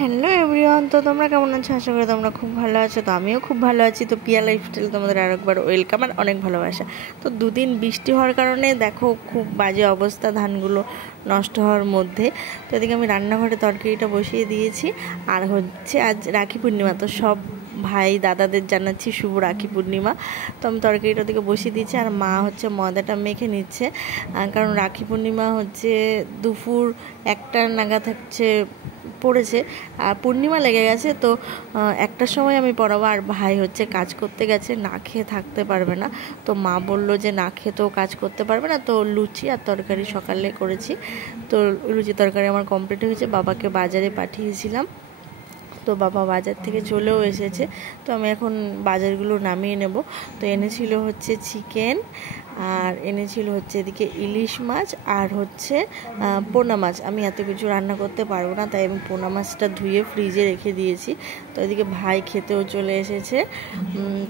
Hello everyone, তো তোমরা কেমন আছো? আশা করি তোমরা খুব ভালো আছো। তো আমিও খুব ভালো আছি। তো পিয়া লাইফস্টাইল তোমাদের আরেকবার ওয়েলকাম আর অনেক ভালোবাসা। তো দুদিন বৃষ্টি হওয়ার কারণে দেখো খুব বাজে অবস্থা, ধানগুলো নষ্ট হওয়ার মধ্যে। তো এদিকে আমি রান্নাঘরে তরকারিটা বসিয়ে দিয়েছি। আর হচ্ছে আজ রাখি পূর্ণিমা, তো সব ভাই দাদাদের জানাচ্ছি শুভ রাখি পূর্ণিমা। তো আমি তরকারিটা দিকে বসিয়ে দিয়েছি, আর মা হচ্ছে ময়দাটা মেখে নিচ্ছে, কারণ রাখি পূর্ণিমা হচ্ছে দুপুর 1টা নাগাদ হচ্ছে পড়েছে, আর পূর্ণিমা লেগে গেছে। তো একটার সময় আমি পড়াবো, আর ভাই হচ্ছে কাজ করতে গেছে, না খেয়ে থাকতে পারবে না। তো মা বললো যে না খেয়ে তো কাজ করতে পারবে না, তো লুচি আর তরকারি সকালে করেছি। তো লুচি তরকারি আমার কমপ্লিট হয়েছে, বাবাকে বাজারে পাঠিয়েছিলাম। তো বাবা বাজার থেকে চলেও এসেছে। তো আমি এখন বাজারগুলো নামিয়ে নেব। তো এনেছিল হচ্ছে চিকেন, আর এনেছিল হচ্ছে এদিকে ইলিশ মাছ, আর হচ্ছে পোনা মাছ। আমি এত কিছু রান্না করতে পারবো না, তাই আমি পোনা মাছটা ধুয়ে ফ্রিজে রেখে দিয়েছি। তো এদিকে ভাই খেতেও চলে এসেছে।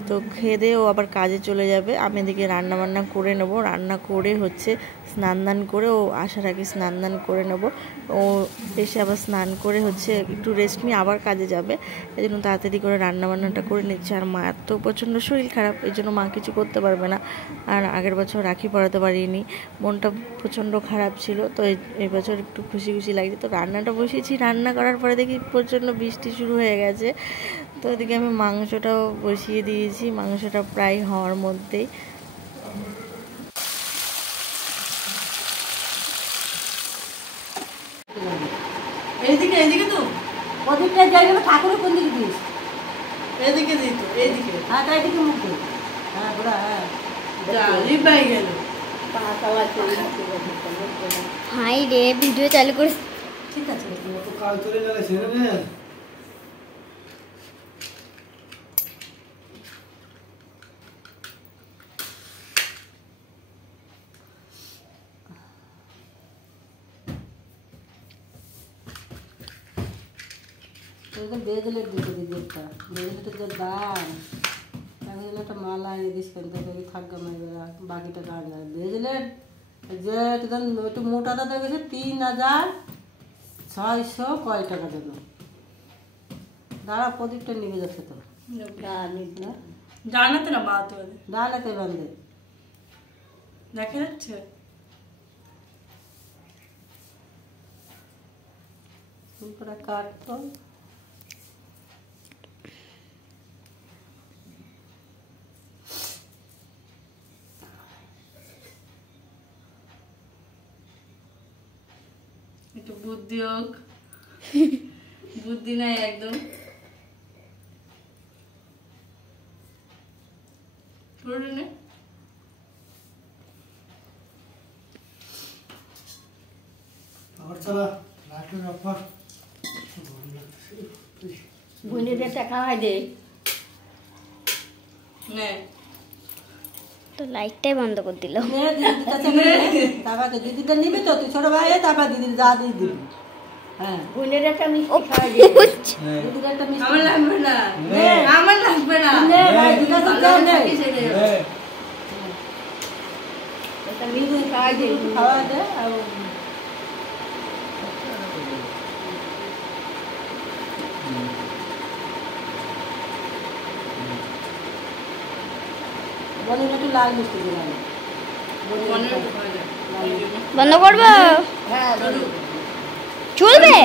তো খেয়ে দিয়ে ও আবার কাজে চলে যাবে, আমি এদিকে রান্না বান্না করে নেব। রান্না করে হচ্ছে স্নান দান করে, ও আসার আগে স্নান দান করে নেব। ও এসে আবার স্নান করে হচ্ছে একটু রেস্ট নিয়ে আবার কাজে যাবে। এই জন্য তাড়াতাড়ি করে রান্নাবান্নাটা করে নিচ্ছে। আর মায়ের তো প্রচণ্ড শরীর খারাপ, এই জন্য মা কিছু করতে পারবে না। আর আগের বছর রাখি পরাতে পারিনি, মনটা প্রচণ্ড খারাপ ছিল। তো এই বছর একটু খুশি খুশি লাগছে। তো রান্নাটা বসিয়েছি, রান্না করার পরে দেখি প্রচণ্ড বৃষ্টি শুরু হয়ে গেছে। তো এদিকে আমি মাংসটাও বসিয়ে দিয়েছি, মাংসটা প্রায় হওয়ার মধ্যেই। এইদিকে এইদিকে তো ওদিকটা জায়গাটা ঠাকুরের কোন দিকে দিস? এইদিকে দিই তো এইদিকে। হ্যাঁ তাই দিকে মুখ দে। হ্যাঁ বুড়া, হ্যাঁ লিপাই গেল। হাই রে, ভিডিও চালু করে। ঠিক আছে। তো কাল চলে গেলে ছেড়ে নে। বেজলের দিকে দিদি একটা বেজলেটের যে দাম, আমি একটা মালা এনে দিস কেন থেকে থাকবে মাইবেলা, বাকিটা কাজ যায় বেজলের যে একটু মোটাটা দেখেছে 3600 কয় টাকা জন্য। দাঁড়া প্রদীপটা নিবে যাচ্ছে তো না জানাতে না বাত দাঁড়াতে বান্ধে দেখা যাচ্ছে। কাটতো একটু বুদ্ধি হোক, বুদ্ধি নাই একদম। বুনিদের খাওয়াই দে। তো লাইটটাই বন্ধ করে দিল। তারপর দিদিটা নিবি তো, তুই ছোট ভাই, তারপর দিদির যা দিয়ে দিবি। হ্যাঁ বুনের একটা মিষ্টি খাওয়াই দে। দিদির একটা মিষ্টি আমার লাগবে না, আমার লাগবে না। খাওয়াই দে, খাওয়া দে। আর বনের একটু লাল মিষ্টি দিলাম। বন্ধ করবো? হ্যাঁ চলবে।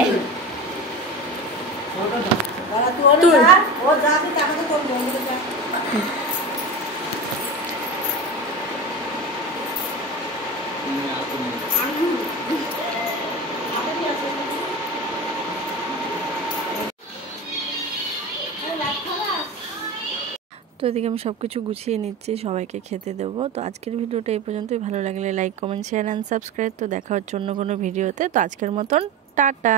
তো এদিকে আমি সব কিছু গুছিয়ে নিচ্ছি, সবাইকে খেতে দেবো। তো আজকের ভিডিওটা এই পর্যন্তই। ভালো লাগলে like, comment, share and subscribe. তো দেখা হচ্ছে অন্য কোনো ভিডিওতে। তো আজকের মতন টাটা।